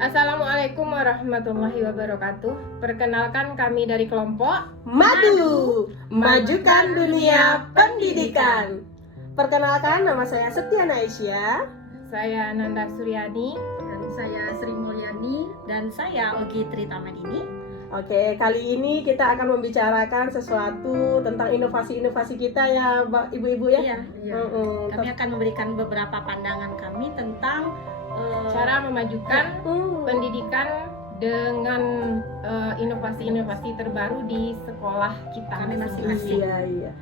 Assalamualaikum warahmatullahi wabarakatuh. Perkenalkan kami dari kelompok Madu, majukan dunia pendidikan. Perkenalkan, nama saya Setiana Aisyah. Saya Nanda Suryani. Dan saya Sri Mulyani. Dan saya Ogi Tritamadini. Oke, kali ini kita akan membicarakan sesuatu tentang inovasi-inovasi kita ya, Ibu-ibu ya. Iya. Kami akan memberikan beberapa pandangan kami tentang Cara memajukan pendidikan dengan inovasi-inovasi terbaru di sekolah kita Kami masing-masing. Iya.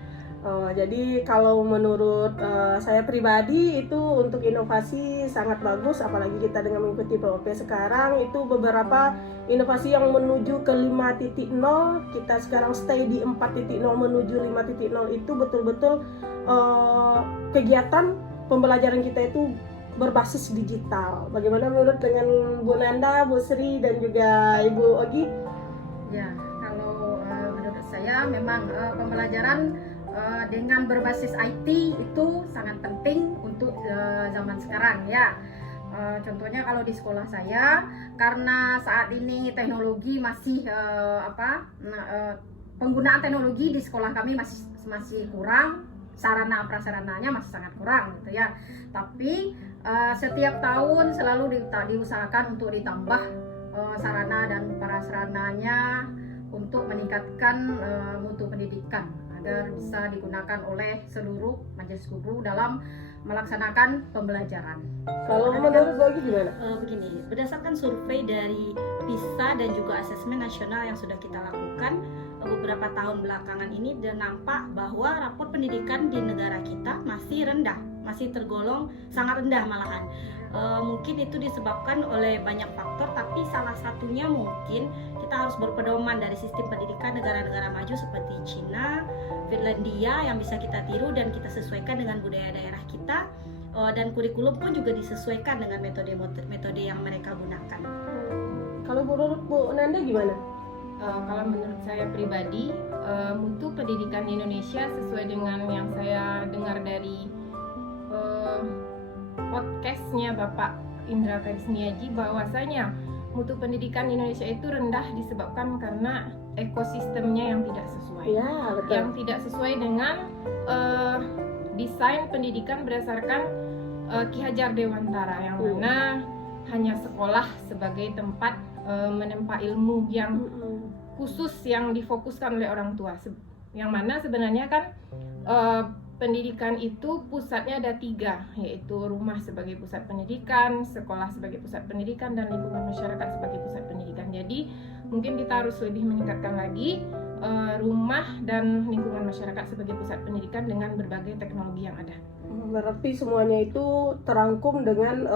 Jadi kalau menurut saya pribadi itu untuk inovasi sangat bagus, apalagi kita dengan mengikuti POP sekarang itu beberapa inovasi yang menuju ke 5.0, kita sekarang stay di 4.0 menuju 5.0 itu betul-betul kegiatan pembelajaran kita itu berbasis digital. Bagaimana menurut dengan Bu Nanda, Bu Sri dan juga Ibu Ogi? Ya, kalau menurut saya memang pembelajaran dengan berbasis IT itu sangat penting untuk zaman sekarang ya. Contohnya kalau di sekolah saya, karena saat ini teknologi masih penggunaan teknologi di sekolah kami masih kurang, sarana prasarananya masih sangat kurang gitu ya. Tapi setiap tahun selalu diusahakan untuk ditambah sarana dan prasarananya untuk meningkatkan mutu pendidikan agar bisa digunakan oleh seluruh majelis guru dalam melaksanakan pembelajaran. Kalau menurut Ogi gimana? Begini, berdasarkan survei dari PISA dan juga asesmen nasional yang sudah kita lakukan beberapa tahun belakangan ini, dan nampak bahwa rapor pendidikan di negara kita masih rendah, masih tergolong sangat rendah malahan. Mungkin itu disebabkan oleh banyak faktor, tapi salah satunya mungkin kita harus berpedoman dari sistem pendidikan negara-negara maju seperti Cina, Finlandia yang bisa kita tiru dan kita sesuaikan dengan budaya daerah kita, dan kurikulum pun juga disesuaikan dengan metode yang mereka gunakan. Kalau menurut Bu Nanda gimana? Kalau menurut saya pribadi, mutu pendidikan di Indonesia sesuai dengan yang saya dengar dari podcastnya Bapak Indra Karismiaji, bahwasanya mutu pendidikan di Indonesia itu rendah disebabkan karena ekosistemnya yang tidak sesuai. Ya, betul. Yang tidak sesuai dengan desain pendidikan berdasarkan Ki Hajar Dewantara, yang mana hanya sekolah sebagai tempat menempa ilmu yang khusus yang difokuskan oleh orang tua, yang mana sebenarnya kan pendidikan itu pusatnya ada 3, yaitu rumah sebagai pusat pendidikan, sekolah sebagai pusat pendidikan, dan lingkungan masyarakat sebagai pusat pendidikan. Jadi mungkin kita harus lebih meningkatkan lagi rumah dan lingkungan masyarakat sebagai pusat pendidikan dengan berbagai teknologi yang ada. Berarti semuanya itu terangkum dengan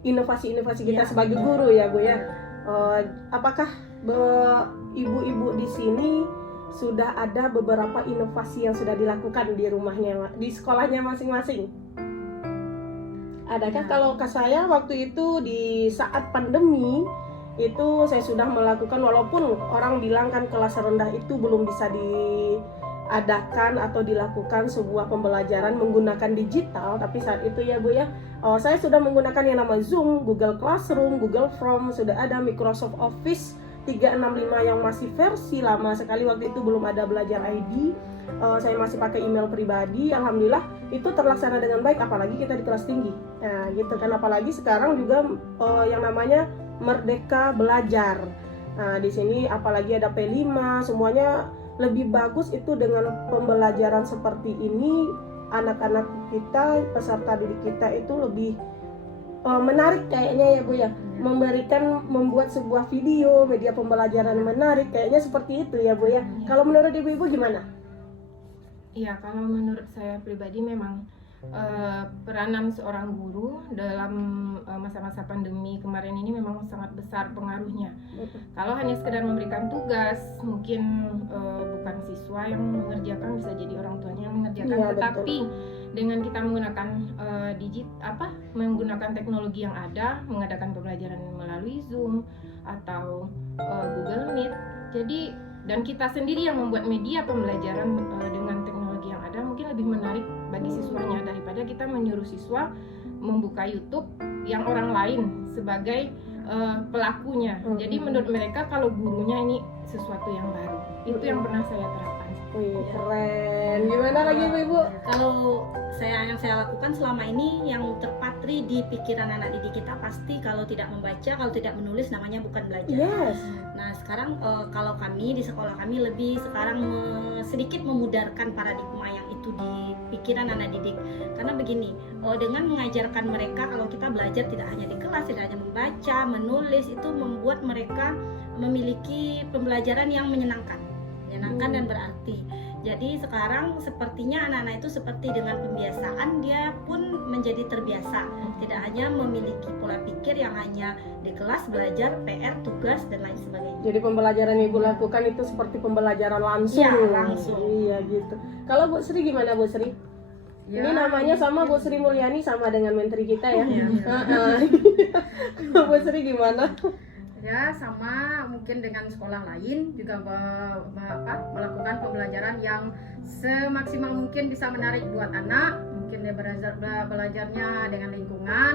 inovasi-inovasi kita sebagai guru ya, Bu ya. Apakah ibu-ibu di sini sudah ada beberapa inovasi yang sudah dilakukan di rumahnya, di sekolahnya masing-masing? Adakah? Kalau ke saya waktu itu di saat pandemi itu saya sudah melakukan, walaupun orang bilang kan kelas rendah itu belum bisa diadakan atau dilakukan sebuah pembelajaran menggunakan digital, tapi saat itu ya Bu ya, saya sudah menggunakan yang nama Zoom, Google Classroom, Google Form, sudah ada Microsoft Office 365 yang masih versi lama sekali, waktu itu belum ada belajar ID. Saya masih pakai email pribadi. Alhamdulillah itu terlaksana dengan baik, apalagi kita di kelas tinggi. Nah, gitu kan, apalagi sekarang juga yang namanya Merdeka Belajar. Nah, di sini apalagi ada P5, semuanya lebih bagus itu dengan pembelajaran seperti ini. Anak-anak kita, peserta didik kita itu lebih menarik kayaknya ya Bu ya, membuat sebuah video media pembelajaran menarik, kayaknya seperti itu ya Bu ya. Kalau menurut Ibu-ibu gimana? Iya, kalau menurut saya pribadi memang peranan seorang guru dalam masa-masa pandemi kemarin ini memang sangat besar pengaruhnya. Kalau hanya sekedar memberikan tugas, mungkin bukan siswa yang mengerjakan, bisa jadi orang tuanya yang mengerjakan. Ya, tetapi dengan kita menggunakan menggunakan teknologi yang ada, mengadakan pembelajaran melalui Zoom atau Google Meet, jadi dan kita sendiri yang membuat media pembelajaran dengan teknologi yang ada, mungkin lebih menarik bagi siswanya daripada kita menyuruh siswa membuka YouTube yang orang lain sebagai pelakunya. Jadi menurut mereka kalau gurunya ini sesuatu yang baru. Itu yang pernah saya terapkan. Wih, keren. Gimana lagi Ibu? Kalau yang saya lakukan selama ini yang terpatri di pikiran anak didik kita pasti kalau tidak membaca, kalau tidak menulis namanya bukan belajar. Yes. Nah sekarang kalau kami di sekolah kami lebih sekarang sedikit memudarkan paradigma yang itu di pikiran anak didik. Karena begini, dengan mengajarkan mereka kalau kita belajar tidak hanya di kelas, tidak hanya membaca, menulis, itu membuat mereka memiliki pembelajaran yang menyenangkan dan berarti. Jadi sekarang sepertinya anak-anak itu seperti dengan pembiasaan dia pun menjadi terbiasa. Tidak hanya memiliki pola pikir yang hanya di kelas belajar, PR, tugas dan lain sebagainya. Jadi pembelajaran yang Ibu lakukan itu seperti pembelajaran langsung. Iya, langsung. Iya gitu. Kalau Bu Sri gimana Bu Sri? Ya, Ini namanya sama Bu Sri Mulyani, sama dengan menteri kita ya. Bu Sri gimana? ya sama mungkin dengan sekolah lain juga melakukan pembelajaran yang semaksimal mungkin bisa menarik buat anak. Mungkin dia belajarnya dengan lingkungan,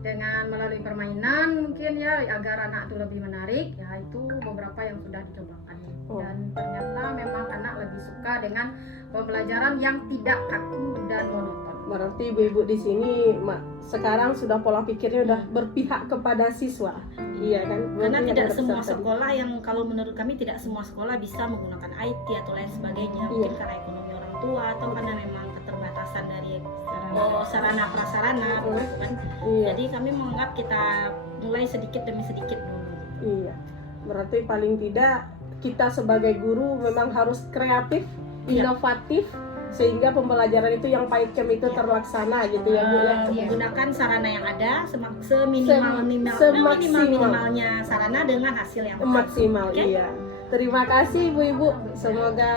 dengan melalui permainan mungkin ya, agar anak itu lebih menarik. Ya itu beberapa yang sudah dicobakan dan ternyata memang anak lebih suka dengan pembelajaran yang tidak kaku dan monoton. Berarti ibu-ibu di sini sekarang sudah pola pikirnya udah berpihak kepada siswa. Iya kan? Karena Berpihak tidak kepada semua peserta sekolah yang, kalau menurut kami tidak semua sekolah bisa menggunakan IT atau lain sebagainya. Mungkin karena ekonomi orang tua atau karena memang keterbatasan dari sarana prasarana gitu kan. Iya. Jadi kami menganggap kita mulai sedikit demi sedikit dulu. Iya. Berarti paling tidak kita sebagai guru memang harus kreatif, inovatif, sehingga pembelajaran itu yang PAIDCAMP itu terlaksana gitu ya Bu ya. Menggunakan sarana yang ada seminimalnya sarana dengan hasil yang maksimal. Okay? Iya. Terima kasih ibu-ibu. Semoga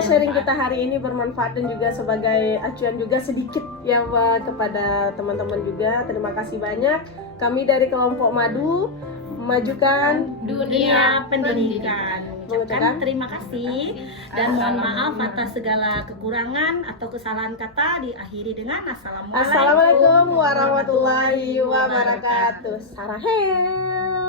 sharing kita hari ini bermanfaat dan juga sebagai acuan juga sedikit ya kepada teman-teman juga. Terima kasih banyak. Kami dari kelompok Madu memajukan dunia pendidikan. Mengucapkan terima kasih dan mohon maaf atas segala kekurangan atau kesalahan kata. Diakhiri dengan Assalamualaikum warahmatullahi wabarakatuh. Sarahel.